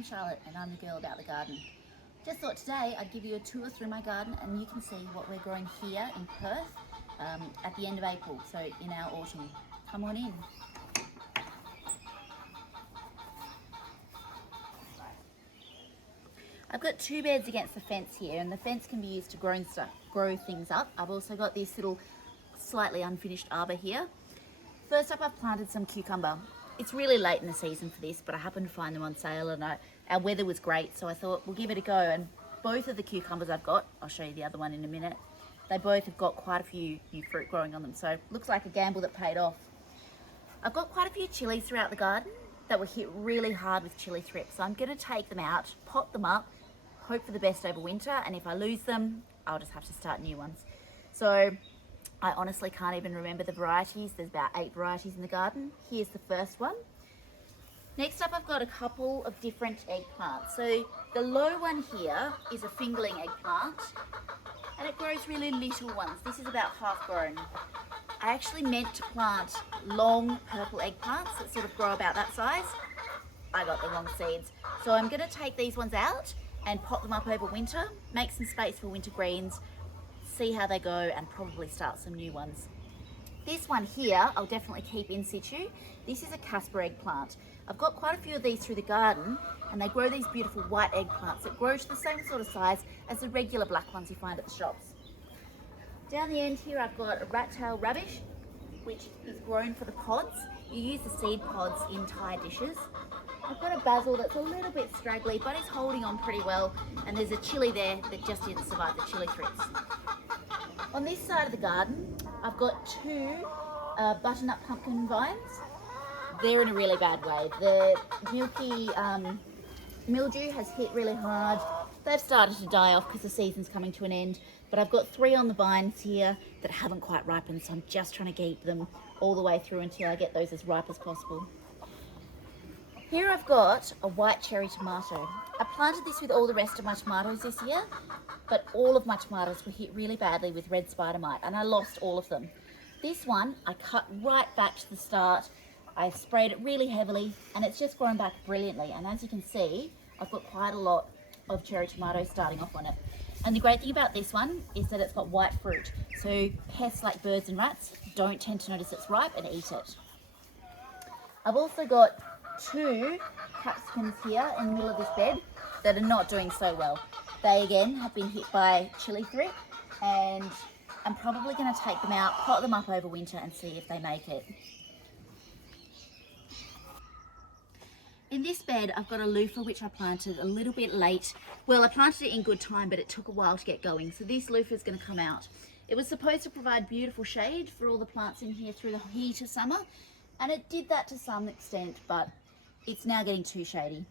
I'm Charlotte and I'm the girl about the garden. Just thought today I'd give you a tour through my garden and you can see what we're growing here in Perth at the end of April, so in our autumn. Come on in. I've got two beds against the fence here, and the fence can be used to grow things up. I've also got this little slightly unfinished arbor here. First up, I've planted some cucumber. It's really late in the season for this, but I happened to find them on sale, and our weather was great, so I thought we'll give it a go. And both of the cucumbers I've got, I'll show you the other one in a minute, they both have got quite a few new fruit growing on them, so it looks like a gamble that paid off. I've got quite a few chilies throughout the garden that were hit really hard with chili thrips, so I'm going to take them out, pot them up, hope for the best over winter, and if I lose them, I'll just have to start new ones. So I honestly can't even remember the varieties. There's about 8 varieties in the garden. Here's the first one. Next up, I've got a couple of different eggplants. So the low one here is a fingerling eggplant, and it grows really little ones. This is about half grown. I actually meant to plant long purple eggplants that sort of grow about that size. I got the wrong seeds. So I'm going to take these ones out and pot them up over winter, make some space for winter greens, see how they go, and probably start some new ones. This one here, I'll definitely keep in situ. This is a Casper eggplant. I've got quite a few of these through the garden, and they grow these beautiful white eggplants that grow to the same sort of size as the regular black ones you find at the shops. Down the end here, I've got a rat-tail radish, which is grown for the pods. You use the seed pods in Thai dishes. I've got a basil that's a little bit straggly, but it's holding on pretty well, and there's a chilli there that just didn't survive the chili thrips. On this side of the garden, I've got 2 butternut pumpkin vines. They're in a really bad way. The milky mildew has hit really hard. They've started to die off because the season's coming to an end, but I've got 3 on the vines here that haven't quite ripened, so I'm just trying to keep them all the way through until I get those as ripe as possible. Here I've got a white cherry tomato. I planted this with all the rest of my tomatoes this year, but all of my tomatoes were hit really badly with red spider mite, and I lost all of them. This one I cut right back to the start. I sprayed it really heavily, and it's just grown back brilliantly. And as you can see, I've got quite a lot of cherry tomatoes starting off on it. And the great thing about this one is that it's got white fruit, so pests like birds and rats don't tend to notice it's ripe and eat it. I've also got 2 capsicums here in the middle of this bed that are not doing so well. They again have been hit by chili thrip, and I'm probably going to take them out, pot them up over winter, and see if they make it. In this bed, I've got a loofah which I planted a little bit late. Well, I planted it in good time, but it took a while to get going. So this loofah is going to come out. It was supposed to provide beautiful shade for all the plants in here through the heat of summer, and it did that to some extent, but it's now getting too shady.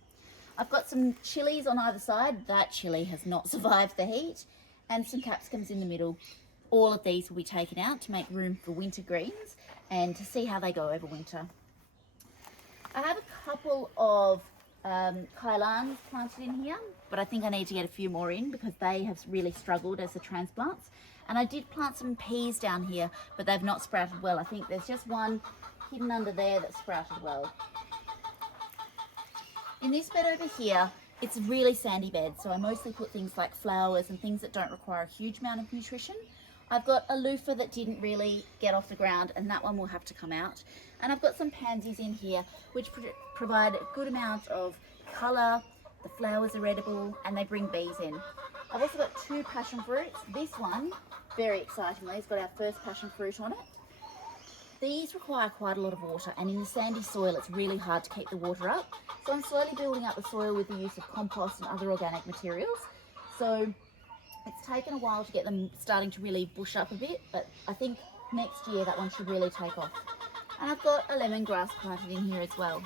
I've got some chilies on either side. That chili has not survived the heat, and some capsicums in the middle. All of these will be taken out to make room for winter greens and to see how they go over winter. I have a couple of kailans planted in here, but I think I need to get a few more in because they have really struggled as the transplants. And I did plant some peas down here, but they've not sprouted well. I think there's just one hidden under there that sprouted well. In this bed over here, it's a really sandy bed, so I mostly put things like flowers and things that don't require a huge amount of nutrition. I've got a loofah that didn't really get off the ground, and that one will have to come out. And I've got some pansies in here which provide a good amount of colour. The flowers are edible and they bring bees in. I've also got 2 passion fruits. This one, very excitingly, has got our first passion fruit on it. These require quite a lot of water, and in the sandy soil it's really hard to keep the water up. So I'm slowly building up the soil with the use of compost and other organic materials. So it's taken a while to get them starting to really bush up a bit, but I think next year that one should really take off. And I've got a lemongrass planted in here as well.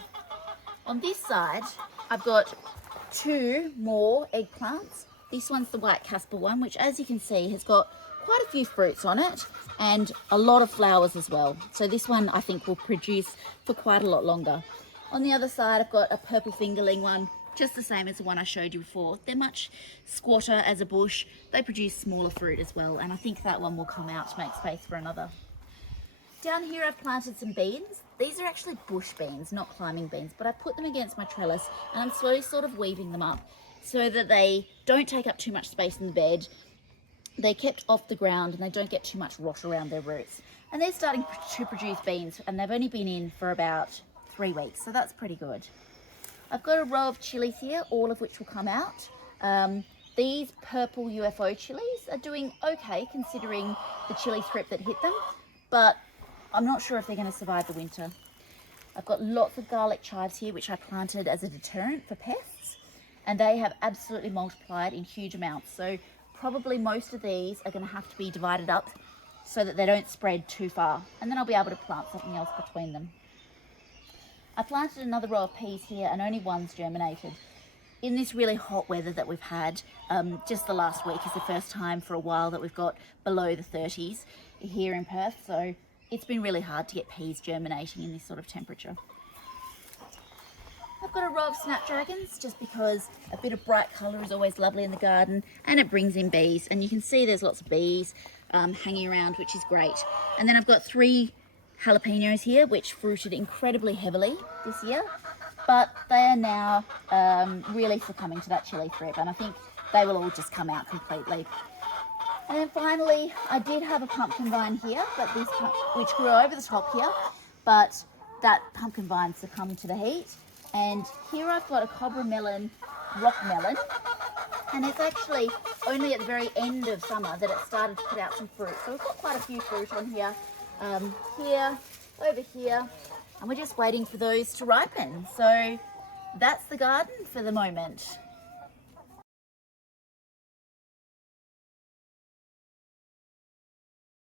On this side, I've got 2 more eggplants. This one's the white Casper one, which as you can see has got quite a few fruits on it and a lot of flowers as well. So this one I think will produce for quite a lot longer. On the other side, I've got a purple fingerling one, just the same as the one I showed you before. They're much squatter as a bush. They produce smaller fruit as well, and I think that one will come out to make space for another. Down here I've planted some beans. These are actually bush beans, not climbing beans, but I put them against my trellis and I'm slowly sort of weaving them up so that they don't take up too much space in the bed. They're kept off the ground and they don't get too much rot around their roots. And they're starting to produce beans and they've only been in for about 3 weeks, so that's pretty good. I've got a row of chilies here, all of which will come out. These purple UFO chilies are doing okay considering the chili threat that hit them, but I'm not sure if they're going to survive the winter. I've got lots of garlic chives here, which I planted as a deterrent for pests, and they have absolutely multiplied in huge amounts. So probably most of these are going to have to be divided up so that they don't spread too far, and then I'll be able to plant something else between them. I planted another row of peas here and only one's germinated. In this really hot weather that we've had, just the last week is the first time for a while that we've got below the 30s here in Perth, so it's been really hard to get peas germinating in this sort of temperature. I've got a row of snapdragons just because a bit of bright colour is always lovely in the garden and it brings in bees, and you can see there's lots of bees hanging around, which is great. And then I've got 3 jalapenos here which fruited incredibly heavily this year, but they are now really succumbing to that chili threat, and I think they will all just come out completely. And then finally, I did have a pumpkin vine here, but this which grew over the top here, but that pumpkin vine succumbed to the heat. And here I've got a cobra melon, rock melon, and it's actually only at the very end of summer that it started to put out some fruit. So we've got quite a few fruit on here, here, over here, and we're just waiting for those to ripen. So that's the garden for the moment.